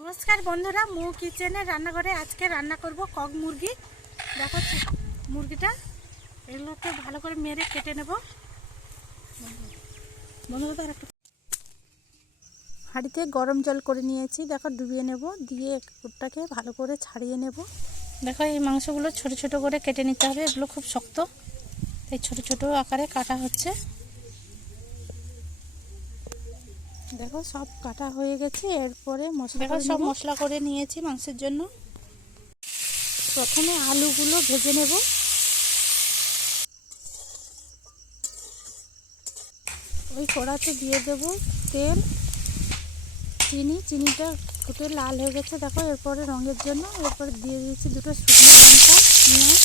নমস্কার বন্ধুরা, মু কিচেনে রান্নাঘরে আজকে রান্না করব কক মুরগি। দেখো মুরগিটা এগুলোকে ভালো করে মেরে কেটে নেব। একটু। হাঁড়িতে গরম জল করে নিয়েছি, দেখো ডুবিয়ে নেব, দিয়ে ওটাকে ভালো করে ছাড়িয়ে নেব। দেখো, এই মাংসগুলো ছোট ছোট করে কেটে নিতে হবে, এগুলো খুব শক্ত। এই ছোট ছোট আকারে কাটা হচ্ছে। দেখো সব কাটা হয়ে গেছে। এরপরে মশলা দেখো সব মশলা করে নিয়েছি মাংসের জন্য। প্রথমে আলুগুলো ভেজে নেব। ওই কড়াতে দিয়ে দেব তেল চিনি। চিনিটা ফুটে লাল হয়ে গেছে দেখো এরপরে রঙের জন্য। এরপরে দিয়ে দিয়েছি দুটো শুকনো লঙ্কা পেঁয়াজ।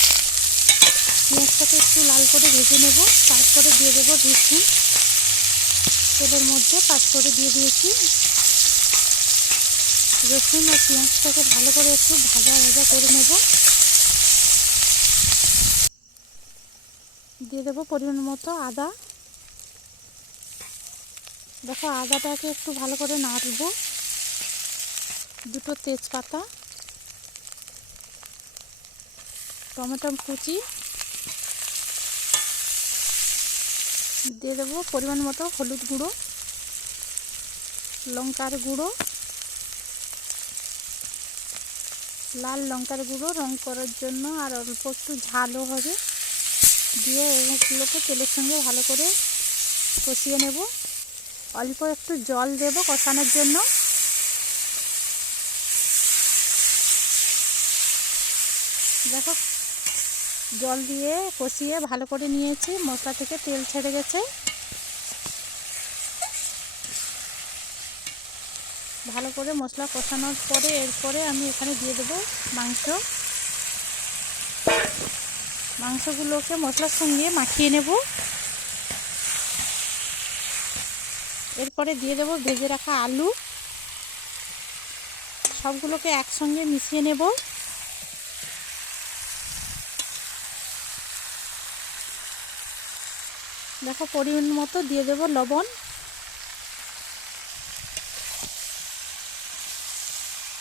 পেঁয়াজটাকে একটু লাল করে ভেজে নেব। তারপরে দিয়ে দেবো রসুন। তেলের মধ্যে পাঁচ করে দিয়ে দিয়েছি। রসুন আর পেঁয়াজটাকে ভালো করে একটু ভাজা ভাজা করে নেব। দিয়ে দেবো পরিমাণ মতো আদা। দেখো আদাটাকে একটু ভালো করে নাড়ব। দুটো তেজপাতা, টমেটো কুচি দিয়ে দেবো পরিমাণ মতো হলুদ গুঁড়ো, লঙ্কার গুঁড়ো, লাল লঙ্কার গুঁড়ো, রং করার জন্য আর অল্প একটু ঝালও হবে। দিয়ে এগুলোকে তেলের সঙ্গে ভালো করে কষিয়ে নেব। অল্প একটু জল দেব কষানোর জন্য। দেখো জল দিয়ে কষিয়ে ভালো করে নিয়েছি। মশলা থেকে তেল ছেড়ে গেছে। ভালো করে মশলা কষানোর পরে এরপরে আমি এখানে দিয়ে দেবো মাংস। মাংসগুলোকে মশলার সঙ্গে মাখিয়ে নেব। এরপরে দিয়ে দেবো ভেজে রাখা আলু। সবগুলোকে একসঙ্গে মিশিয়ে নেব। দেখো পরিমাণ মতো দিয়ে দেব লবণ।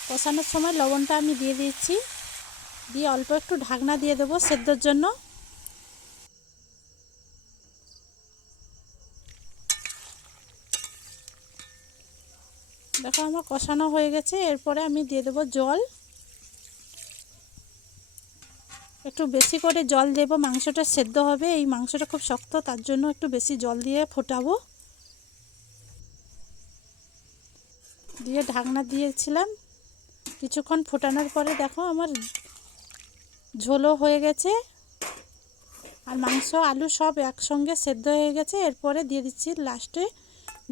কষানোর সময় লবণটা আমি দিয়ে দিচ্ছি দিয়ে অল্প একটু ঢাকনা দিয়ে দেবো সেদ্ধর জন্য। দেখো আমার কষানো হয়ে গেছে, এরপরে আমি দিয়ে দেবো জল। একটু বেশি করে জল দেব, মাংসটা সেদ্ধ হবে। এই মাংসটা খুব শক্ত, তার জন্য একটু বেশি জল দিয়ে ফোটাবো। দিয়ে ঢাকনা দিয়েছিলাম। কিছুক্ষণ ফোটানোর পরে দেখো আমার ঝোলও হয়ে গেছে। আর মাংস, আলু সব একসঙ্গে সেদ্ধ হয়ে গেছে। এরপরে দিয়ে দিচ্ছি লাস্টে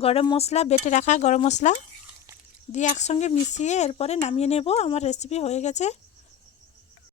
গরম মশলা, বেটে রাখা গরম মশলা। দিয়ে একসঙ্গে মিশিয়ে এরপরে নামিয়ে নেব। আমার রেসিপি হয়ে গেছে।